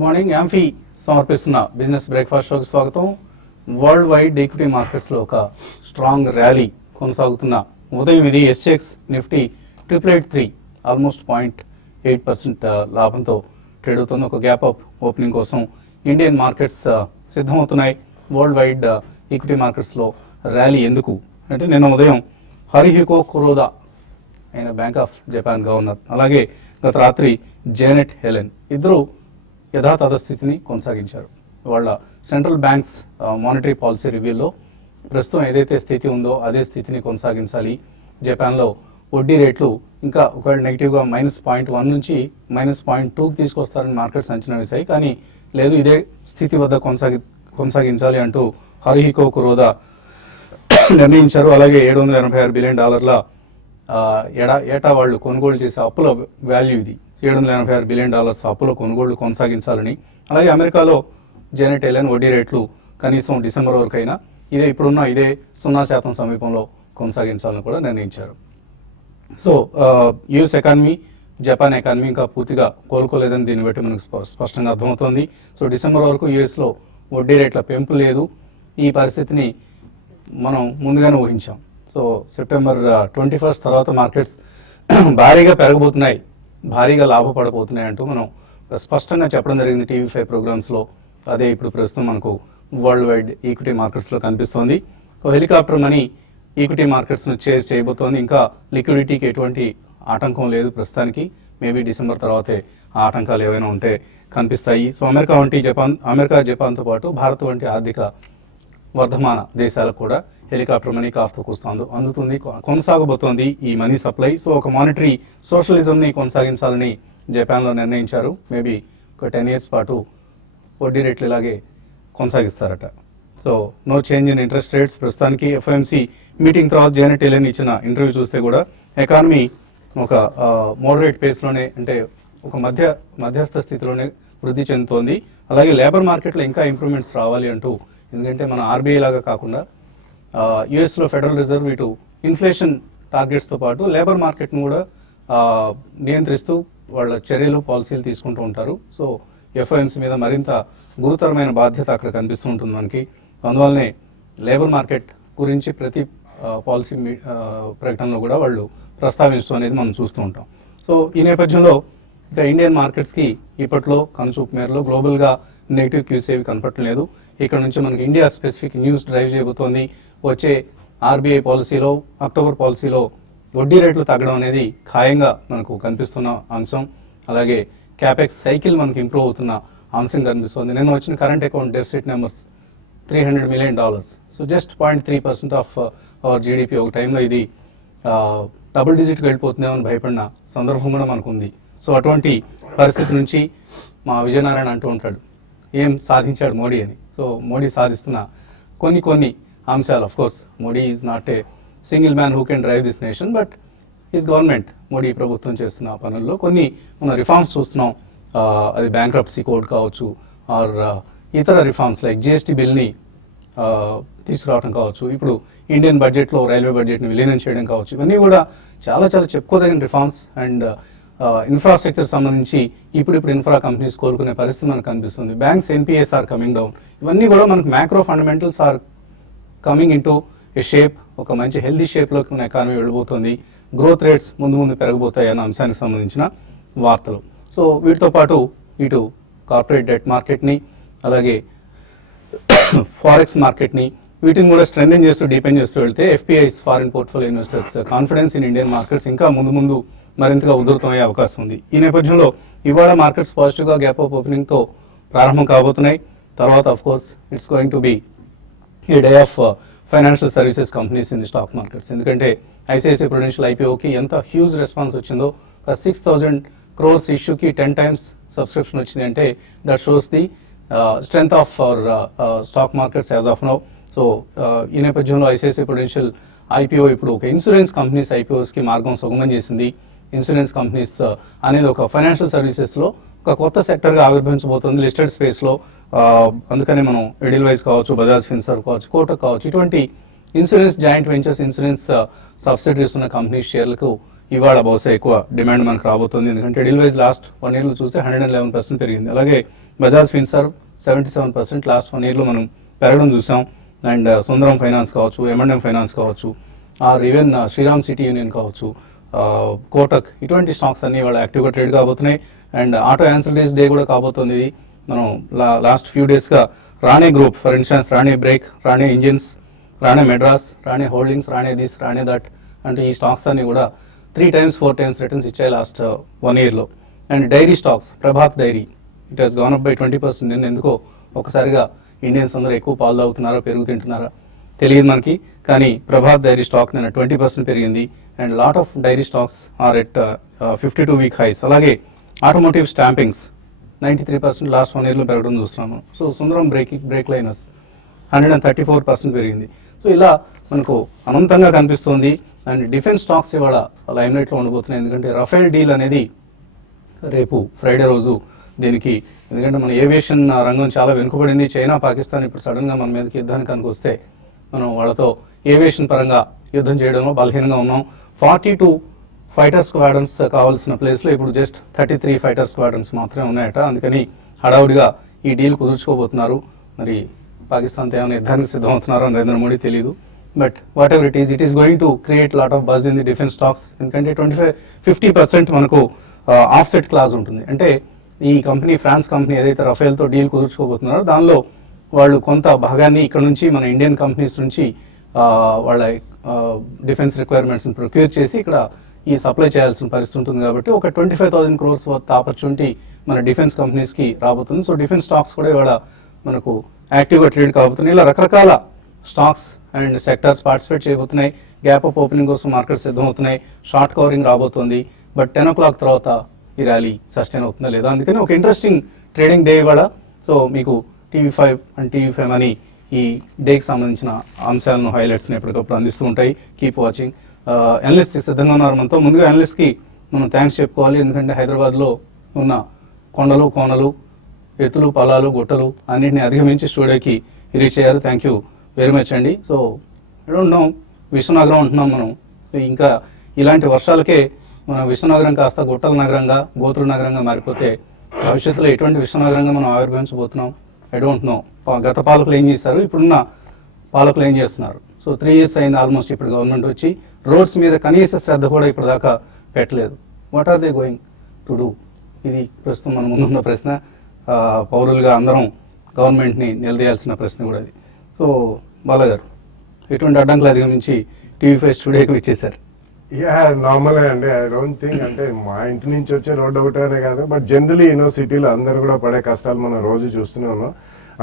Good morning. Amphi సమర్పిస్తున్న business breakfast షోకి స్వాగతం. వరల్డ్ వైడ్ ఈక్విటీ మార్కెట్స్లో ఒక స్ట్రాంగ్ ర్యాలీ కొనసాగుతున్న ఉదయం ఇది ఎస్ఎక్స్ నిఫ్టీ 883 ఆల్మోస్ట్ 0.8% లాభంతో ట్రేడ్ అవుతుంది. ఒక గ్యాప్ అప్ ఓపెనింగ్ కోసం ఇండియన్ మార్కెట్స్ సిద్ధమవుతున్నాయి. వరల్డ్ వైడ్ ఈక్విటీ మార్కెట్స్లో ర్యాలీ ఎందుకు అంటే నిన్న ఉదయం హరిహికో కురోదా ఆయన బ్యాంక్ ఆఫ్ జపాన్ గవర్నర్, అలాగే గత రాత్రి జేనెట్ హెలెన్ ఇద్దరు యథాతథ స్థితిని కొనసాగించారు. వాళ్ళ సెంట్రల్ బ్యాంక్స్ మానిటరీ పాలసీ రివ్యూలో ప్రస్తుతం ఏదైతే స్థితి ఉందో అదే స్థితిని కొనసాగించాలి. జపాన్లో వడ్డీ రేట్లు ఇంకా ఒకవేళ నెగిటివ్గా -0.1 నుంచి -0.2కి తీసుకొస్తారని మార్కెట్స్ అంచనా వేశాయి. కానీ లేదు, ఇదే స్థితి వద్ద కొనసాగించాలి అంటూ హరిహికో కురోదా నిర్ణయించారు. అలాగే $786 బిలియన్ ఏటా వాళ్ళు కొనుగోలు చేసే అప్పుల వాల్యూ ఇది. $786 బిలియన్ అప్పుల కొనుగోళ్లు కొనసాగించాలని, అలాగే అమెరికాలో జెనెట్ ఎలెన్ వడ్డీ రేట్లు కనీసం డిసెంబర్ వరకైనా ఇదే 0% సమీపంలో కొనసాగించాలని కూడా నిర్ణయించారు. So US economy, Japan economy ఇంకా పూర్తిగా కోలుకోలేదని దీన్ని బట్టి మనకు స్పష్టంగా అర్థమవుతోంది. సో డిసెంబర్ వరకు యుఎస్లో వడ్డీ రేట్ల పెంపు లేదు. ఈ పరిస్థితిని మనం ముందుగానే ఊహించాం. సో సెప్టెంబర్ 21 తర్వాత మార్కెట్స్ భారీగా పెరగబోతున్నాయి, భారీగా లాభపడబోతున్నాయి అంటూ మనం స్పష్టంగా చెప్పడం జరిగింది TV5 ప్రోగ్రామ్స్లో. అదే ఇప్పుడు ప్రస్తుతం మనకు వరల్డ్ వైడ్ ఈక్విటీ మార్కెట్స్లో కనిపిస్తోంది. హెలికాప్టర్ మనీ ఈక్విటీ మార్కెట్స్ను చేజ్ చేయబోతోంది. ఇంకా లిక్విడిటీకి ఎటువంటి ఆటంకం లేదు ప్రస్తుతానికి. మేబీ డిసెంబర్ తర్వాతే ఆ ఆటంకాలు ఏవైనా ఉంటే కనిపిస్తాయి. సో అమెరికా జపాన్తో పాటు భారత్ వంటి ఆర్థిక వర్ధమాన దేశాలకు కూడా హెలికాప్టర్ మనీ కాస్త కూస్తాందో అందుతుంది, కొనసాగబోతోంది ఈ మనీ సప్లై. సో ఒక మానిటరీ సోషలిజంని కొనసాగించాలని జపాన్లో నిర్ణయించారు. మేబీ ఒక 10 years పాటు వడ్డీ రేట్లు ఇలాగే కొనసాగిస్తారట. So no change in interest rates ప్రస్తుతానికి. FOMC మీటింగ్ తర్వాత జేనెట్ ఎలెన్ ఇచ్చిన ఇంటర్వ్యూ చూస్తే కూడా ఎకానమీ ఒక మోడరేట్ పేస్లోనే, అంటే ఒక మధ్యస్థ స్థితిలోనే వృద్ధి చెందుతోంది. అలాగే లేబర్ మార్కెట్లో ఇంకా ఇంప్రూవ్మెంట్స్ రావాలి అంటూ, ఎందుకంటే మన RBI లాగా కాకుండా యుఎస్లో ఫెడరల్ రిజర్వ్ ఇటు ఇన్ఫ్లేషన్ టార్గెట్స్తో పాటు లేబర్ మార్కెట్ను కూడా నియంత్రిస్తూ వాళ్ళ చర్యలు పాలసీలు తీసుకుంటూ ఉంటారు. సో FOMC మీద మరింత గురుతరమైన బాధ్యత అక్కడ కనిపిస్తూ ఉంటుంది మనకి. అందువల్లనే లేబర్ మార్కెట్ గురించి ప్రతి పాలసీ ప్రకటనలో కూడా వాళ్ళు ప్రస్తావించడం అనేది మనం చూస్తూ ఉంటాం. సో ఈ నేపథ్యంలో ఇక ఇండియన్ మార్కెట్స్కి ఇప్పట్లో కనుచూపు మేరలో గ్లోబల్గా నెగిటివ్ క్యూస్ ఏవి కనపడలేదు. ఇక్కడ నుంచి మనకి ఇండియా స్పెసిఫిక్ న్యూస్ డ్రైవ్ చేయబోతోంది. వచ్చే RBI పాలసీలో, అక్టోబర్ పాలసీలో వడ్డీ రేట్లు తగ్గడం అనేది ఖాయంగా మనకు కనిపిస్తున్న అంశం. అలాగే క్యాపెక్స్ సైకిల్ మనకు ఇంప్రూవ్ అవుతున్న అంశం కనిపిస్తుంది. నిన్న వచ్చిన current account deficit numbers $300 million. So just 0.3% of our GDP. ఒక టైంలో ఇది డబుల్ డిజిట్కి వెళ్ళిపోతుందేమని భయపడిన సందర్భం కూడా మనకు ఉంది. సో అటువంటి పరిస్థితి నుంచి మా విజయనారాయణ అంటూ ఉంటాడు, ఏం సాధించాడు మోడీ అని. సో మోడీ సాధిస్తున్న కొన్ని అంశాలు, of course Modi is not a single man who can drive this nation, but his government, Modi ప్రభుత్వం చేస్తున్న పనుల్లో కొన్ని మన రిఫార్మ్స్ చూస్తున్నాం. అది బ్యాంక్రప్సీ కోడ్ కావచ్చు, ఆర్ ఇతర రిఫార్మ్స్ లైక్ GST బిల్ని తీసుకురావడం కావచ్చు, ఇప్పుడు ఇండియన్ బడ్జెట్లో రైల్వే బడ్జెట్ని విలీనం చేయడం కావచ్చు. ఇవన్నీ కూడా చాలా చెప్పుకోదగిన రిఫార్మ్స్. అండ్ ఇన్ఫ్రాస్ట్రక్చర్ సంబంధించి ఇప్పుడు ఇన్ఫ్రా కంపెనీస్ కోరుకునే పరిస్థితి మనకు కనిపిస్తుంది. Banks NPAs are coming down. ఇవన్నీ కూడా మనకు macro fundamentals are coming into a shape, ఒక మంచి హెల్దీ షేప్లోకి మన ఎకానమీ వెళ్ళబోతోంది. గ్రోత్ రేట్స్ ముందు పెరగబోతాయి అన్న అంశానికి సంబంధించిన వార్తలు. సో వీటితో పాటు ఇటు కార్పొరేట్ డెట్ మార్కెట్ని, అలాగే ఫారెక్స్ మార్కెట్ని, వీటిని కూడా స్ట్రెంథెన్ చేస్తూ డీపెన్ చేస్తూ వెళ్తే FPIs, foreign portfolio investors confidence in Indian markets ఇంకా ముందు మరింతగా ఉధృతమయ్యే అవకాశం ఉంది. ఈ నేపథ్యంలో ఇవాళ మార్కెట్స్ పాజిటివ్గా గ్యాప్ అప్ ఓపెనింగ్తో ప్రారంభం కాబోతున్నాయి. తర్వాత of course it's going to B A day of financial services companies in the stock markets. ఎందుకంటే ICICI Prudential IPOకి ఎంత హ్యూజ్ రెస్పాన్స్ వచ్చిందో, ఒక 6,000 crores ఇష్యూకి 10 times సబ్స్క్రిప్షన్ వచ్చింది అంటే that shows the strength of our stock markets as of now. So ఈ నేపథ్యంలో ICICI Prudential IPO ఇప్పుడు ఒక ఇన్సూరెన్స్ కంపెనీస్ IPOస్కి మార్గం సుగమం చేసింది. ఇన్సూరెన్స్ కంపెనీస్ అనేది ఒక ఫైనాన్షియల్ సర్వీసెస్లో ఒక కొత్త సెక్టర్గా ఆవిర్భవించబోతుంది లిస్టెడ్ స్పేస్లో. అందుకని మనం ఎడిల్వైజ్ కావచ్చు, బజాజ్ ఫిన్సర్వ్ కావచ్చు, కోటక్ కావచ్చు, ఇటువంటి insurance joint ventures, insurance subsidiaries ఉన్న కంపెనీ షేర్లకు ఇవాళ బహుశా ఎక్కువ డిమాండ్ మనకు రాబోతుంది. ఎందుకంటే ఎడిల్వైజ్ లాస్ట్ 1 year చూస్తే 111% పెరిగింది. అలాగే బజాజ్ ఫిన్సర్వ్ 77% లాస్ట్ 1 ఇయర్లో మనం పెరగడం చూసాం. అండ్ సుందరం ఫైనాన్స్ కావచ్చు, M&M ఫైనాన్స్ కావచ్చు, or even Shriram city union కావచ్చు, కోటక్, ఇటువంటి స్టాక్స్ అన్ని వాళ్ళు యాక్టివ్గా ట్రేడ్ కాబోతున్నాయి. అండ్ ఆటో యాన్సిలరీస్ డే కూడా కాబోతుంది ఇది. మనం లాస్ట్ ఫ్యూ డేస్గా Rane group, for instance Rane brake, Rane engines, Rane Madras, Rane holdings, Rane this, Rane that అంటే ఈ స్టాక్స్ అన్ని కూడా 3 times 4 times రిటర్న్స్ ఇచ్చాయి లాస్ట్ 1 ఇయర్లో. And dairy stocks, Prabhat dairy, it has gone up by 20%. నేను ఎందుకో ఒకసారిగా ఇండియన్స్ అందరూ ఎక్కువ పాలు తాగుతున్నారా, పెరుగు తింటున్నారా తెలియదు మనకి, కానీ ప్రభాత్ డైరీ స్టాక్ నేను 20% పెరిగింది. And lot of dairy stocks are at 52-week highs. అలాగే ఆటోమోటివ్ స్టాంపింగ్స్ 93% లాస్ట్ 1 ఇయర్లో పెరగడం చూస్తున్నాము. సో సుందరం బ్రేక్ లైనర్స్ 134% పెరిగింది. సో ఇలా మనకు అనంతంగా కనిపిస్తుంది. అండ్ డిఫెన్స్ స్టాక్స్ ఇవాళ లైమ్లైట్లో ఉండబోతున్నాయి, ఎందుకంటే రఫేల్ డీల్ అనేది రేపు ఫ్రైడే రోజు దీనికి, ఎందుకంటే మన ఏవియేషన్ రంగం చాలా వెనుకబడింది. చైనా, పాకిస్తాన్ ఇప్పుడు సడన్గా మన మీదకి యుద్ధానికి వస్తే మనం వాళ్ళతో ఏవియేషన్ పరంగా యుద్ధం చేయడంలో బలహీనంగా ఉన్నాం. 42 ఫైటర్ స్క్వాడ్రన్స్ కావాల్సిన ప్లేస్లో ఇప్పుడు జస్ట్ 33 ఫైటర్ స్క్వాడ్రన్స్ మాత్రమే ఉన్నాయట. అందుకని హడావుడిగా ఈ డీల్ కుదుర్చుకోబోతున్నారు. మరి పాకిస్తాన్తో ఏమైనా యుద్ధానికి సిద్ధమవుతున్నారో నరేంద్ర మోడీ తెలియదు. But what ever it is going to create lot of buzz in the defence stocks. ఎందుకంటే 50% మనకు ఆఫ్సెట్ క్లాజ్ ఉంటుంది. అంటే ఈ కంపెనీ, ఫ్రాన్స్ కంపెనీ ఏదైతే రఫేల్తో డీల్ కుదుర్చుకోబోతున్నారో దానిలో వాళ్ళు కొంత భాగాన్ని ఇక్కడ నుంచి మన ఇండియన్ కంపెనీస్ నుంచి వాళ్ళ డిఫెన్స్ రిక్వైర్మెంట్స్ని ప్రొక్యూర్ చేసి ఇక్కడ ఈ సప్లై చేయాల్సిన పరిస్థితి ఉంటుంది. కాబట్టి ఒక 25,000 crores వర్త్ ఆపర్చునిటీ మన డిఫెన్స్ కంపెనీస్కి రాబోతుంది. సో డిఫెన్స్ స్టాక్స్ కూడా ఇవాళ మనకు యాక్టివ్గా ట్రేడ్ కాబోతున్నాయి. ఇలా రకరకాల స్టాక్స్ అండ్ సెక్టర్స్ పార్టిసిపేట్ చేయబోతున్నాయి. గ్యాప్ అప్ ఓపెనింగ్ కోసం మార్కెట్స్ సిద్ధమవుతున్నాయి. షార్ట్ కవరింగ్ రాబోతుంది. బట్ 10 o'clock తర్వాత ఈ ర్యాలీ సస్టైన్ అవుతుందా లేదా, అందుకని ఒక ఇంట్రెస్టింగ్ ట్రేడింగ్ డే ఇవాళ. సో మీకు TV5 అండ్ TV5 అని ఈ డేకి సంబంధించిన అంశాలను, హైలైట్స్ని ఎప్పటికప్పుడు అందిస్తూ ఉంటాయి. Keep watching. అనలిస్ట్ సిద్ధంగా ఉన్నారు మనతో. ముందుగా అనలిస్ట్కి మనం థ్యాంక్స్ చెప్పుకోవాలి, ఎందుకంటే హైదరాబాద్లో ఉన్న కొండలు, కోనలు, ఎత్తులు, పొలాలు, గుట్టలు అన్నింటినీ అధిగమించి స్టూడియోకి రీచ్ అయ్యారు. థ్యాంక్ యూ వెరీ మచ్ అండి. సో ఐ డోంట్ నో, విశ్వనగరం ఉంటున్నాం మనం. ఇంకా ఇలాంటి వర్షాలకే మన విశ్వనగరం కాస్త గుట్టల నగరంగా, గోతుల నగరంగా మారిపోతే భవిష్యత్తులో ఎటువంటి విశ్వనగరంగా మనం ఆవిర్భవించబోతున్నాం ఐ డోంట్ నో. గత పాలకులు ఏం చేస్తారు, ఇప్పుడున్న పాలకులు ఏం చేస్తున్నారు. సో 3 years అయింది ఆల్మోస్ట్ ఇప్పుడు గవర్నమెంట్ వచ్చి. రోడ్స్ మీద కనీస శ్రద్ధ కూడా ఇప్పుడు దాకా పెట్టలేదు. What are they going to do? ఇది ప్రస్తుతం మన ముందున్న ప్రశ్న. పౌరులుగా అందరం గవర్నమెంట్ని నిలదీయాల్సిన ప్రశ్న కూడా ఇది. సో బాలగారు, ఎటువంటి అడ్డంకులు అధిగమించి TV5 స్టూడియోకి వచ్చేసారు? నార్మల్ అండి. ఐ డోంట్ థింక్, అంటే మా ఇంటి నుంచి వచ్చే రోడ్డు ఒకటేనే కాదు, బట్ జనరలీ సిటీలో అందరూ కూడా పడే కష్టాలు మనం రోజు చూస్తూనే ఉన్నాం.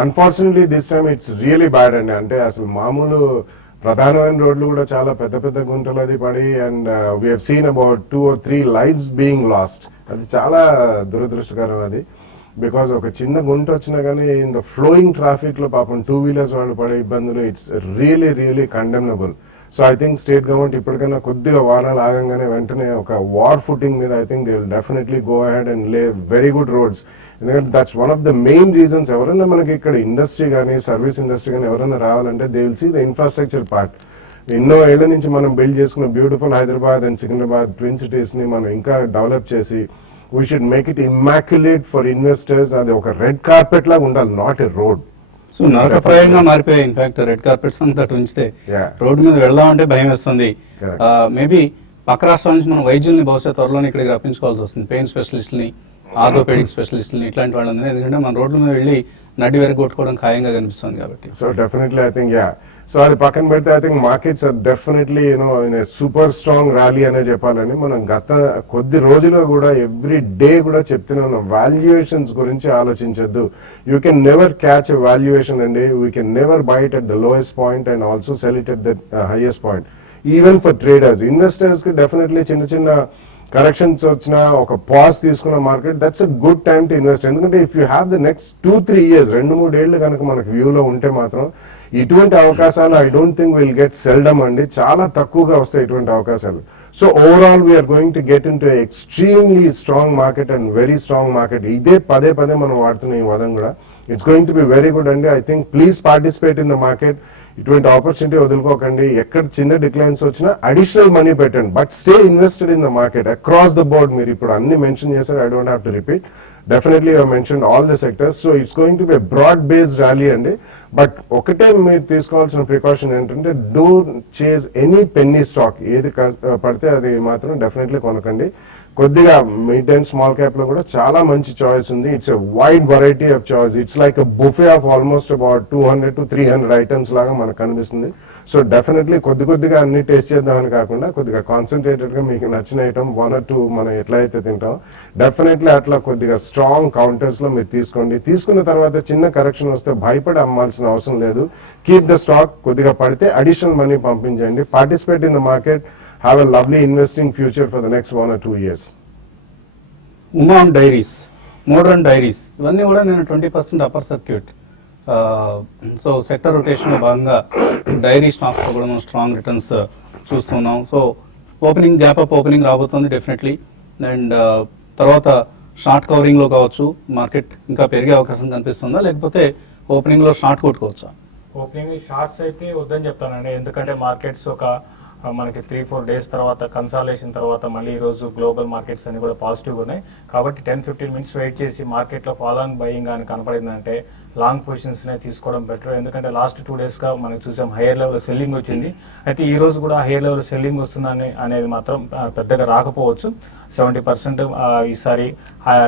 Unfortunately this time it's really bad అండి. అంటే అసలు మామూలు ప్రధానమైన రోడ్లు కూడా చాలా పెద్ద పెద్ద గుంటలు అది పడి, and we have seen about 2 or 3 lives being last. అది చాలా దురదృష్టకరం అది. బికాజ్ ఒక చిన్న గుంట వచ్చినా కానీ ఇన్ ద ఫ్లోయింగ్ ట్రాఫిక్ లో పాపం 2-wheelers వాళ్ళు పడే ఇబ్బందులు it's really condemnable. So I think state government ఇప్పటికైనా కొద్దిగా వానాలు ఆగంగానే వెంటనే ఒక వార్ ఫుటింగ్ మీద I think they will definitely go ahead and లే వెరీ గుడ్ రోడ్స్. ఎందుకంటే that's one of the main reasons. ఎవరైనా మనకి ఇక్కడ ఇండస్ట్రీ కానీ, సర్వీస్ ఇండస్ట్రీ కానీ ఎవరైనా రావాలంటే they will see the infrastructure part. ఎన్నో ఏళ్ల నుంచి మనం బిల్డ్ చేసుకున్న beautiful Hyderabad and Secunderabad twin cities ని మనం ఇంకా డెవలప్ చేసి we should make it immaculate for investors. అది ఒక రెడ్ కార్పెట్ లాగా ఉండాలి, నాట్ ఎ రోడ్. సో నరకప్రాయంగా మారిపోయాయి. ఇన్ఫాక్ట్ రెడ్ కార్పెట్స్ అంతా ఉంచితే రోడ్డు మీద వెళ్దామంటే భయం వేస్తుంది. మేబీ పక్క రాష్ట్రాల నుంచి మనం వైద్యుల్ని బహుశా త్వరలోనే ఇక్కడికి రప్పించుకోవాల్సి వస్తుంది. పెయిన్ స్పెషలిస్ట్ని, ఆర్థోపెడిక్ స్పెషలిస్ట్ని, ఇట్లాంటి వాళ్ళందరూ. ఎందుకంటే మన రోడ్ల మీద వెళ్ళి నడ్డి వెరగ కొట్టుకోవడం ఖాయంగా కనిపిస్తుంది కాబట్టి. So definitely I think so అది పక్కన పెడితే I think markets are definitely super strong rally అనే చెప్పాలని మనం గత కొద్ది రోజులుగా కూడా ఎవ్రీ డే కూడా చెప్తూనే ఉన్నాం. వాల్యుయేషన్స్ గురించి ఆలోచించొద్దు. You can never catch a valuation అండి. We can never buy it at the lowest point and also sell it at the highest point. Even for traders, investors కి డెఫినెట్లీ చిన్న corrections వచ్చిన ఒక పాజ్ తీసుకున్న market, that's a good time to invest. ఎందుకంటే if you have the next 2-3 years 2-3 ఏళ్ళు కనుక మనకు వ్యూలో ఉంటే మాత్రం ఇటువంటి అవకాశాలు I don't think will get seldom అండి. చాలా తక్కువగా వస్తాయి ఇటువంటి అవకాశాలు. So overall we're going to get into extremely strong market and very strong market. ఇదే పదే మనం వాడుతున్న ఈ వాదం కూడా it's going to be very good అండి. I think please participate in the market. ఇటువంటి ఆపర్చునిటీ వదులుకోకండి. ఎక్కడ చిన్న డిక్లైన్స్ వచ్చినా అడిషనల్ మనీ పెట్టండి, but stay invested in the market across the board. మీరు ఇప్పుడు అన్ని మెన్షన్ చేశారు, I don't have to repeat. Definitely you mention all the sectors. So it's going to be broad based rally అండి. But ఒకటే మీరు తీసుకోవాల్సిన precaution ఏంటంటే don't chase any penny stock. ఏది పడితే అది మాత్రం డెఫినెట్లీ కొనకండి. కొద్దిగా మిడ్ అండ్ స్మాల్ క్యాప్ లో కూడా చాలా మంచి చాయిస్ ఉంది. It's a wide variety of choice. It's like a buffet of almost about 200 to 300 items లాగా మనకు కనిపిస్తుంది. సో డెఫినెట్లీ కొద్దిగా అన్ని టేస్ట్ చేద్దామని కాకుండా కొద్దిగా కాన్సన్ట్రేటెడ్ గా మీకు నచ్చిన ఐటమ్ 1 or 2 మనం ఎట్లా అయితే తింటాం డెఫినెట్లీ అట్లా కొద్దిగా స్ట్రాంగ్ కౌంటర్స్ లో మీరు తీసుకోండి. తీసుకున్న తర్వాత చిన్న కరెక్షన్ వస్తే భయపడి అమ్మాల్సిన అవసరం లేదు. Keep the stock. కొద్దిగా పడితే అడిషనల్ మనీ పంపించండి. Participate in the market. Have a lovely investing future for the next 1 or 2 years. Woman diaries, modern diaries ఇవన్నీ కూడా నేను 20% అప్పర్ సర్క్యూట్. సో సెక్టర్ రొటేషన్లో భాగంగా డైరీ స్టాక్స్లో కూడా మనం స్ట్రాంగ్ రిటర్న్స్ చూస్తున్నాం. So opening gap up opening రాబోతుంది డెఫినెట్లీ. అండ్ తర్వాత షార్ట్ కవరింగ్లో కావచ్చు మార్కెట్ ఇంకా పెరిగే అవకాశం కనిపిస్తుందా, లేకపోతే ఓపెనింగ్లో షార్ట్ కొట్టుకోవచ్చా? ఓపెనింగ్ షార్ట్స్ అయితే వద్దని చెప్తానండి. ఎందుకంటే మార్కెట్స్ మనకి 3-4 డేస్ తర్వాత కన్సాలేషన్ తర్వాత మళ్ళీ ఈ రోజు గ్లోబల్ మార్కెట్స్ అన్ని కూడా పాజిటివ్ ఉన్నాయి. కాబట్టి 10-15 మినిట్స్ వెయిట్ చేసి మార్కెట్లో ఫాల్ ఆన్ బయింగ్ అని కనపడిందంటే లాంగ్ పొజిషన్స్ నే తీసుకోవడం బెటర్. ఎందుకంటే లాస్ట్ 2 డేస్ గా మనం చూసాం హైయర్ లెవెల్ సెల్లింగ్ వచ్చింది. అయితే ఈ రోజు కూడా హైయర్ లెవెల్ సెల్లింగ్ వస్తుందని అనేది మాత్రం పెద్దగా రాకపోవచ్చు. 70% ఈసారి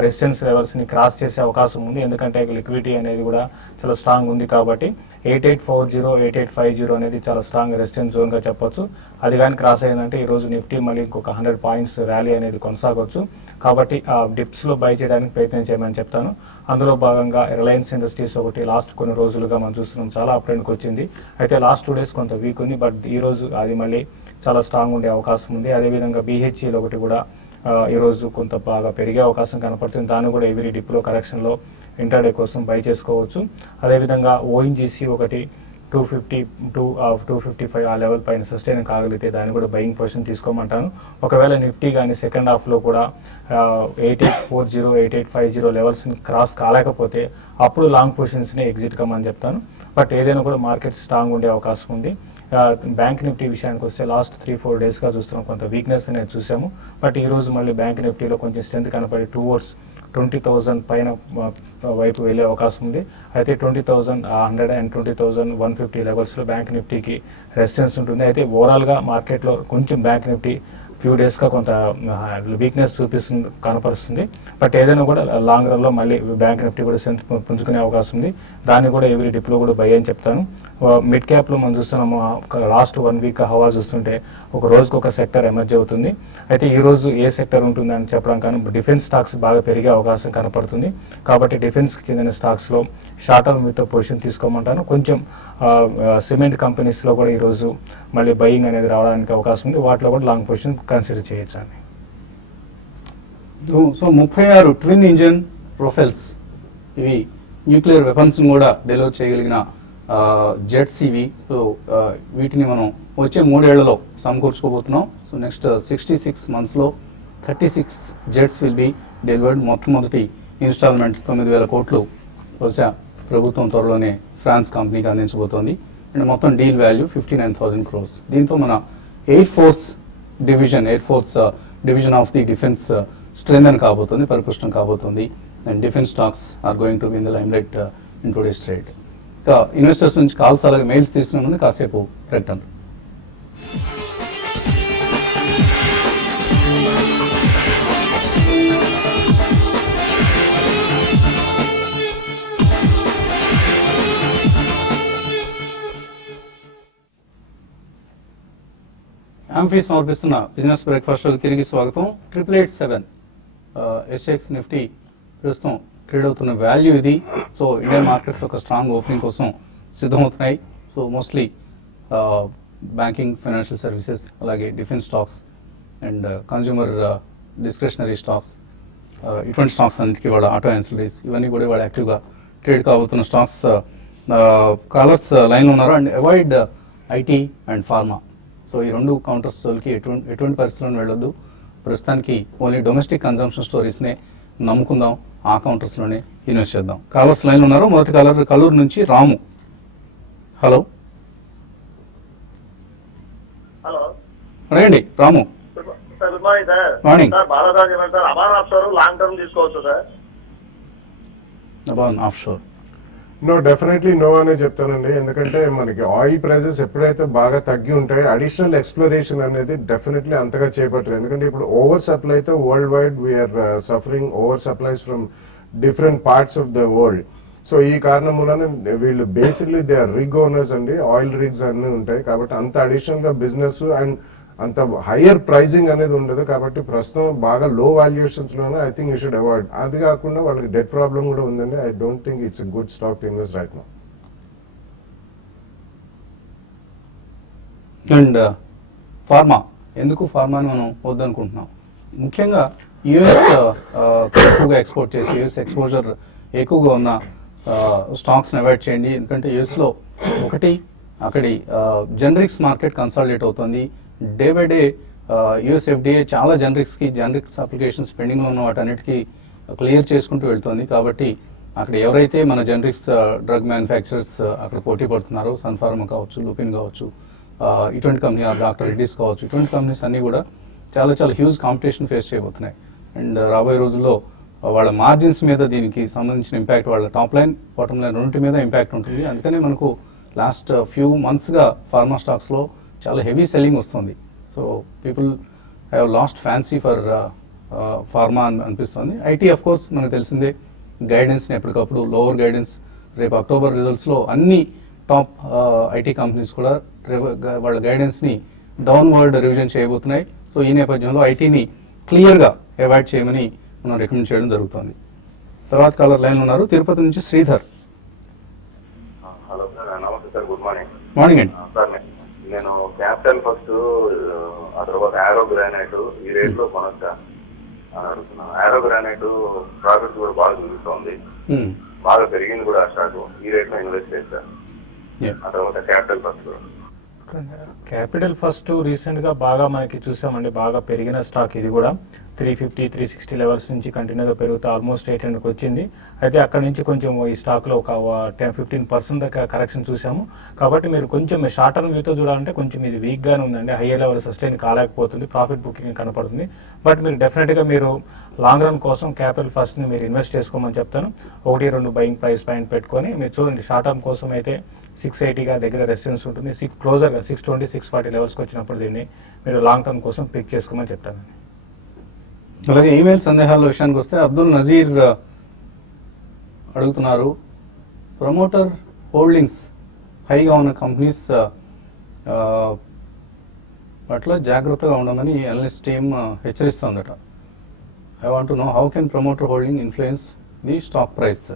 రెసిస్టెన్స్ లెవెల్స్ ని క్రాస్ చేసే అవకాశం ఉంది. ఎందుకంటే లిక్విడిటీ అనేది కూడా చాలా స్ట్రాంగ్ ఉంది. కాబట్టి 8840, 8850 అనేది చాలా స్ట్రాంగ్ రెసిస్టెన్స్ జోన్ గా చెప్పొచ్చు. అది కానీ క్రాస్ అయిందంటే ఈ రోజు నిఫ్టీ మళ్ళీ ఇంకొక 100 పాయింట్స్ ర్యాలీ అనేది కొనసాగవచ్చు. కాబట్టి డిప్స్ లో బై చేయడానికి ప్రయత్నం చేయమని చెప్తాను. అందులో భాగంగా రిలయన్స్ ఇండస్ట్రీస్ ఒకటి లాస్ట్ కొన్ని రోజులుగా మనం చూస్తున్నాం చాలా అప్ ట్రెండ్కి వచ్చింది. అయితే లాస్ట్ 2 డేస్ కొంత వీక్ ఉంది. బట్ ఈ రోజు అది మళ్ళీ చాలా స్ట్రాంగ్ ఉండే అవకాశం ఉంది. అదేవిధంగా BHEL ఒకటి కూడా ఈ రోజు కొంత బాగా పెరిగే అవకాశం కనపడుతుంది. దాన్ని కూడా ఎవరీ డిప్లో కరెక్షన్లో ఇంటర్డే కోసం బై చేసుకోవచ్చు. అదేవిధంగా ONGC ఒకటి 255 ఆ లెవెల్ పైన సస్టైన్ కాగలిగితే దాన్ని కూడా బయింగ్ పొజిషన్ తీసుకోమంటాను. ఒకవేళ నిఫ్టీ కానీ సెకండ్ హాఫ్లో కూడా 8840, 8850 లెవెల్స్ని క్రాస్ కాలేకపోతే అప్పుడు లాంగ్ పొజిషన్స్ని ఎగ్జిట్ కమ్మని చెప్తాను. బట్ ఏదైనా కూడా మార్కెట్ స్ట్రాంగ్ ఉండే అవకాశం ఉంది. బ్యాంక్ నిఫ్టీ విషయానికి వస్తే లాస్ట్ 3-4 డేస్గా చూస్తున్నాం కొంత వీక్నెస్ అనేది చూసాము. బట్ ఈ రోజు మళ్ళీ బ్యాంక్ నిఫ్టీలో కొంచెం స్ట్రెంత్ కనపడి 20,000 పైన వైపు వెళ్ళే అవకాశం ఉంది. అయితే 20,100 and 20,150 లెవెల్స్లో బ్యాంక్ నిఫ్టీకి రెసిస్టెన్స్ ఉంటుంది. అయితే ఓవరాల్గా మార్కెట్లో కొంచెం బ్యాంక్ నిఫ్టీ ఫ్యూ డేస్గా కొంత వీక్నెస్ కనపరుస్తుంది. బట్ ఏదైనా కూడా లాంగ్ రన్లో మళ్ళీ బ్యాంక్ నిఫ్టీ కూడా స్ట్రెంత్ పుంజుకునే అవకాశం ఉంది. దాన్ని కూడా ఎవరీ డిప్లో కూడా బై అని చెప్తాను. మిడ్ క్యాప్లో మనం చూస్తున్నాము లాస్ట్ 1 వీక్ హవా చూస్తుంటే ఒక రోజుకు ఒక సెక్టర్ ఎమర్జ్ అవుతుంది. అయితే ఈ రోజు ఏ సెక్టర్ ఉంటుంది అని చెప్పడం కానీ డిఫెన్స్ స్టాక్స్ బాగా పెరిగే అవకాశం కనపడుతుంది. కాబట్టి డిఫెన్స్కి చెందిన స్టాక్స్లో షార్ట్ టర్మ్ మీతో పొజిషన్ తీసుకోమంటాను. కొంచెం సిమెంట్ కంపెనీస్లో కూడా ఈరోజు మళ్ళీ బయింగ్ అనేది రావడానికి అవకాశం ఉంది. వాటిలో కూడా లాంగ్ పొజిషన్ కన్సిడర్ చేయొచ్చు అని. సో 36 ట్విన్ ఇంజన్ ప్రొఫైల్స్ ఇవి న్యూక్లియర్ వెపన్స్ కూడా డెలివర్ చేయగలిగిన జెట్స్ ఇవి. సో వీటిని మనం వచ్చే 3 ఏళ్లలో సమకూర్చుకోబోతున్నాం. సో నెక్స్ట్ 66 monthsలో 36 జెట్స్ విల్ బి డెలివర్డ్. మొట్టమొదటి ఇన్స్టాల్మెంట్ 9,000 కోట్లు బహుశా ప్రభుత్వం త్వరలోనే ఫ్రాన్స్ కంపెనీకి అందించబోతోంది. అండ్ మొత్తం డీల్ వాల్యూ 59,000 crores. దీంతో మన air force division of the defence strengthen కాబోతుంది, పరిపుష్టం కాబోతుంది. And defence stocks are going to be in the limelight in today's trade. ఇంకా ఇన్వెస్టర్స్ నుంచి కాల్స్ అలాగే మెయిల్స్ తీసుకునే ముందు కాసేపు ప్రకటన. యాంఫీ సమర్పిస్తున్న బిజినెస్ బ్రేక్ఫాస్ట్ షోకి తిరిగి స్వాగతం. 8887 SX నిఫ్టీ ప్రస్తుతం ట్రేడ్ అవుతున్న వాల్యూ ఇది. సో ఇండియన్ మార్కెట్స్ ఒక స్ట్రాంగ్ ఓపెనింగ్ కోసం సిద్ధమవుతున్నాయి. So mostly banking, financial services, అలాగే defence stocks and consumer discretionary stocks, ఇటువంటి స్టాక్స్ అన్నిటికీ వాళ్ళ ఆటో యాన్సిలరీస్ ఇవన్నీ కూడా వాళ్ళు యాక్టివ్గా ట్రేడ్ కాబోతున్న స్టాక్స్. కాలర్స్ లైన్లో ఉన్నారు. And avoid IT and pharma. So ఈ 2 కౌంటర్స్ జోలికి ఎటువంటి పరిస్థితుల్లో వెళ్ళొద్దు. ప్రస్తుతానికి ఓన్లీ డొమెస్టిక్ కన్జంప్షన్ స్టోరీస్నే నమ్ముకుందాం. ఆ కౌంటర్స్లోనే ఇన్వెస్ట్ చేద్దాం. కాలర్స్ లైన్లో ఉన్నారు. మొదటి కాలర్ కల్లూరు నుంచి రాము. హలో రండి Ramu. Good morning sir. Morning. Sir Balaraju sir Amarnath sir long term తీసుకోవచ్చు sir. About off shore? No, definitely no అనే చెప్తానండి. ఎందుకంటే మనకి ఆయిల్ ప్రైసెస్ ఎప్పుడైతే బాగా తగ్గి ఉంటాయో అడిషనల్ ఎక్స్ప్లోరేషన్ అనేది డెఫినెట్లీ అంతగా చేపట్టరు. ఎందుకంటే ఇప్పుడు ఓవర్ సప్లైతో world wide we are suffering over supplies from different parts of the world. So ఈ కారణం వలన వీళ్ళు basically they are rig owners అండి, ఆయిల్ రిగ్స్ అన్ని ఉంటాయి కాబట్టి అంత అడిషనల్ గా బిజినెస్ అండ్ అంత హయ్యర్ ప్రైజింగ్ అనేది ఉండదు. కాబట్టి ప్రస్తుతం బాగా లో వాల్యుయేషన్స్ లోనే I think you should avoid. అది కాకుండా వాళ్ళకి డెట్ ప్రాబ్లం కూడా ఉందండి. I don't think it's a good stock to invest right now. And pharma, ఎందుకు ఫార్మాని మనం వద్దనుకుంటున్నాం? ముఖ్యంగా యుఎస్ ఎక్కువగా ఎక్స్పోర్ట్ చేసి యుఎస్ ఎక్స్పోజర్ ఎక్కువగా ఉన్న స్టాక్స్ని అవాయిడ్ చేయండి. ఎందుకంటే యుఎస్లో ఒకటి అక్కడి జనరిక్స్ మార్కెట్ కన్సాలిడేట్ అవుతుంది. Day by day US FDA చాలా జనరిక్స్ అప్లికేషన్స్ పెండింగ్లో ఉన్న వాటన్నిటికీ క్లియర్ చేసుకుంటూ వెళ్తుంది. కాబట్టి అక్కడ ఎవరైతే మన జనరిక్స్ డ్రగ్ మ్యానుఫ్యాక్చరర్స్ అక్కడ పోటీ పడుతున్నారో, సన్ఫార్మా కావచ్చు, లూపిన్ కావచ్చు, ఇటువంటి కంపెనీ డాక్టర్ రెడ్డిస్ కావచ్చు, ఇటువంటి కంపెనీస్ అన్నీ కూడా చాలా హ్యూజ్ కాంపిటీషన్ ఫేస్ చేయబోతున్నాయి. అండ్ రాబోయే రోజుల్లో వాళ్ళ మార్జిన్స్ మీద దీనికి సంబంధించిన ఇంపాక్ట్, వాళ్ళ టాప్ లైన్ బాటమ్ లైన్ రెండింటి మీద ఇంపాక్ట్ ఉంటుంది. అందుకనే మనకు లాస్ట్ ఫ్యూ మంత్స్గా ఫార్మా స్టాక్స్లో చాలా హెవీ సెల్లింగ్ వస్తుంది. So people have lost fancy for pharma అనిపిస్తుంది. ఐటీ అఫ్ కోర్స్ మనకు తెలిసిందే, గైడెన్స్ని ఎప్పటికప్పుడు లోవర్ గైడెన్స్, రేపు అక్టోబర్ రిజల్ట్స్లో అన్ని టాప్ ఐటీ కంపెనీస్ కూడా వాళ్ళ గైడెన్స్ని డౌన్వర్డ్ రివిజన్ చేయబోతున్నాయి. సో ఈ నేపథ్యంలో ఐటీని క్లియర్గా అవాయిడ్ చేయమని మనం రికమెండ్ చేయడం జరుగుతుంది. తర్వాత కాలర్ లైన్లో ఉన్నారు, తిరుపతి నుంచి శ్రీధర్. హలో సార్, నమస్తే సార్, గుడ్ మార్నింగ్. మార్నింగ్ అండి. సార్ నేను క్యాపిటల్ ఫస్ట్, ఆ తర్వాత ఆరో గ్రానైట్ ఈ రేట్ లో కొనొచ్చా అని అడుగుతున్నాను. ఆరో గ్రానైట్ ప్రాఫిట్ కూడా బాగా చూపిస్తుంది, బాగా పెరిగింది కూడా ఆ స్టాక్. ఈ రేట్ లో ఇన్వెస్ట్ చేశాను. ఆ తర్వాత capital first. Capital first recent గా బాగా మనకి చూసామండి, బాగా పెరిగిన స్టాక్. ఇది కూడా 350, 360 లెవెల్స్ నుంచి కంటిన్యూగా పెరుగుతూ ఆల్మోస్ట్ 800కి వచ్చింది. అయితే అక్కడ నుంచి కొంచెం ఈ స్టాక్లో ఒక 10-15% దాకా కరెక్షన్ చూసాము. కాబట్టి మీరు కొంచెం షార్ట్ టర్మ్ వ్యూతో చూడాలంటే కొంచెం ఇది వీక్గానే ఉందండి, హయ్యర్ లెవెల్ సస్టైన్ కాలేకపోతుంది, ప్రాఫిట్ బుకింగ్ కనపడుతుంది. బట్ మీరు డెఫినెట్గా మీరు లాంగ్ రన్ కోసం క్యాపిటల్ ఫస్ట్ని మీరు ఇన్వెస్ట్ చేసుకోమని చెప్తాను. 1-2 బయింగ్ ప్రైస్ పాయింట్ పెట్టుకొని మీరు చూడండి. షార్ట్ టర్మ్ కోసం అయితే 680గా దగ్గర రెసిస్టెన్స్ ఉంటుంది, క్లోజర్గా 620, 640 లెవెల్స్కి వచ్చినప్పుడు దీన్ని మీరు లాంగ్ టర్మ్ కోసం పిక్ చేసుకోమని చెప్తాను. అలాగే ఈమెయిల్ సందేహాల విషయానికి వస్తే అబ్దుల్ నజీర్ అడుగుతున్నారు, ప్రమోటర్ హోల్డింగ్స్ హైగా ఉన్న కంపెనీస్ పట్ల జాగ్రత్తగా ఉండమని అనలిస్ట్ టీమ్ హెచ్చరిస్తుందట. I want to know how can promoter holding influence the stock price.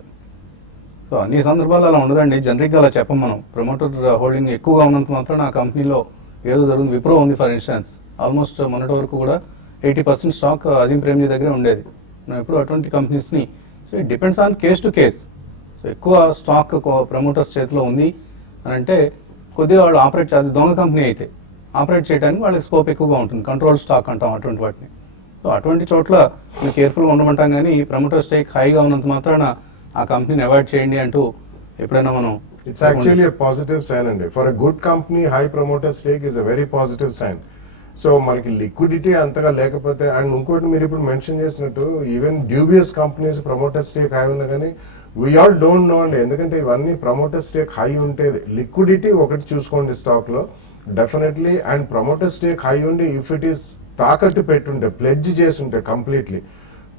So అన్ని సందర్భాలు అలా ఉండదండి, జనరిక్గా అలా చెప్పం మనం. ప్రమోటర్ హోల్డింగ్ ఎక్కువగా ఉన్నంత మాత్రం ఆ కంపెనీలో ఏదో జరుగుతుంది. విప్రో ఉంది ఫర్ ఇన్స్టెన్స్, ఆల్మోస్ట్ మొన్నటి వరకు కూడా 80% స్టాక్ అజీం ప్రేమ్జీ దగ్గర ఉండేది. మనం ఎప్పుడు అటువంటి కంపెనీస్ని, so it depends on case to case. So ఎక్కువ స్టాక్ ప్రమోటర్స్ చేతిలో ఉంది అని అంటే కొద్దిగా వాళ్ళు ఆపరేట్ చేయాలి. దొంగ కంపెనీ అయితే ఆపరేట్ చేయడానికి వాళ్ళకి స్కోప్ ఎక్కువగా ఉంటుంది, కంట్రోల్ స్టాక్ అంటాం అటువంటి వాటిని. సో అటువంటి చోట్ల మీరు కేర్ఫుల్గా ఉండమంటాం. కానీ ప్రమోటర్ స్టేక్ హైగా ఉన్నంత మాత్రాన ఆ కంపెనీని అవాయిడ్ చేయండి అంటూ ఎప్పుడైనా మనం, it's actually a positive sign అండి. For a good company high promoter stake is a very positive sign. So మనకి లిక్విడిటీ అంతగా లేకపోతే, అండ్ ఇంకోటి మీరు ఇప్పుడు మెన్షన్ చేసినట్టు even dubious companies promoter stake high ఉన్నా కానీ వీ ఆల్ డోంట్ నో అండి. ఎందుకంటే ఇవన్నీ ప్రమోటర్ స్టేక్ హై ఉంటే లిక్విడిటీ ఒకటి చూసుకోండి స్టాక్ లో definitely. And promoter stake high ఉండి ఇఫ్ ఇట్ ఈస్ తాకట్టు పెట్టుంటే, ప్లెడ్జ్ చేస్తుంటే కంప్లీట్లీ,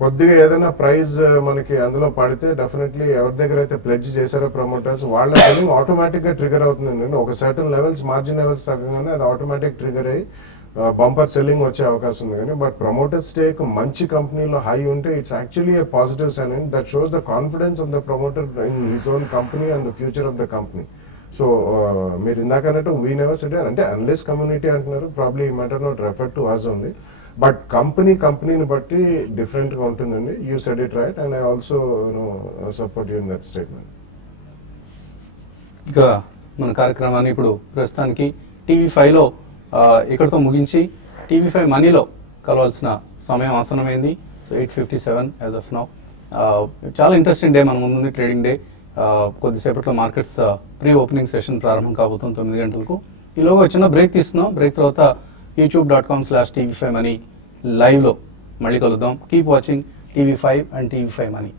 కొద్దిగా ఏదైనా ప్రైజ్ మనకి అందులో పడితే డెఫినెట్లీ ఎవరి దగ్గర అయితే ప్లెడ్జ్ చేశారో ప్రమోటర్స్ వాళ్ళ సెల్లింగ్ ఆటోమేటిక్ గా ట్రిగర్ అవుతుందండి. ఒక సర్టన్ లెవెల్స్ మార్జిన్ లెవెల్స్ తగ్గగానే అది ఆటోమేటిక్ ట్రిగర్ అయ్యి బంపర్ సెల్లింగ్ వచ్చే అవకాశం ఉంది. కానీ బట్ ప్రమోటర్ స్టేక్ మంచి కంపెనీలో హై ఉంటే it's actually a positive sign and that shows the confidence of the promoter in his own company and the future of the company. So మీరు ఇందాక అన్నట్టు వీ నెవర్ సెడ్ అంటే unless community అంటున్నారు, probably matter not refer to us only, but కంపెనీని బట్టి different గా ఉంటుందండి. You said it right and I also support you in that statement. ఇక మన కార్యక్రమాన్ని ఇప్పుడు ప్రస్తుతానికి TV5లో ఇక్కడితో ముగించి TV5 మనీలో కలవాల్సిన సమయం ఆసనమైంది. So 8:57 as of now. చాలా ఇంట్రెస్టింగ్ డే మన ముందుంది, ట్రేడింగ్ డే. కొద్దిసేపట్లో మార్కెట్స్ ప్రీ ఓపెనింగ్ సెషన్ ప్రారంభం కాబోతుంది 9 గంటలకు. ఈలోగా చిన్న బ్రేక్ తీస్తున్నాం. బ్రేక్ తర్వాత youtube.com/TV5 Money లైవ్లో మళ్ళీ కలుద్దాం. Keep watching TV5 and TV5 Money.